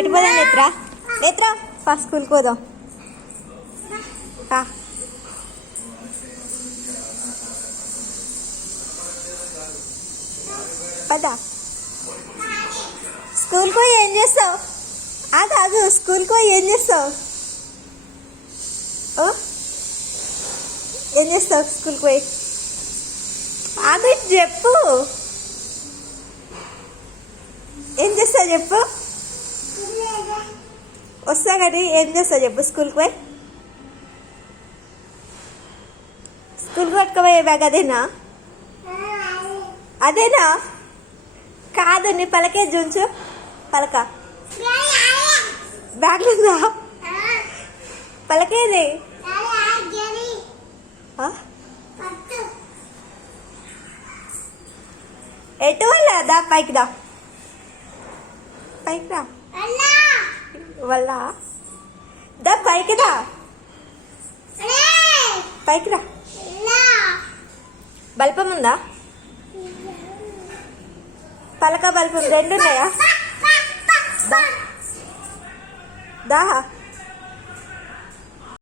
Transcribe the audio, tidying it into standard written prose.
ఎటు పోదాం నేత్రా? నేత్రా ఫస్ట్ స్కూల్కి పోదాం. పదా స్కూల్కి పోయి ఏం చేస్తావు? కాదు స్కూల్కి పోయి ఏం చేస్తావు? ఏం చేస్తావు స్కూల్కి పోయి? అది చెప్పు, ఏం చేస్తావు చెప్పు. వస్తా కానీ ఏం చేస్తావు చెప్పు స్కూల్కి పోయి? స్కూల్కి పట్టుకోబోయే బ్యాగ్ అదేనా? అదేనా? కాదు, నీ పలకే జుంచు. పలక బ్యాగ్ ఉందా? పలకేది? ఎటు వల్ల దా పైకి దా, పైకి రా వల్ల దా పైకి దా, పైకి రా. బల్పం ఉందా? పలక బల్పం రెండు ఉన్నాయా? దా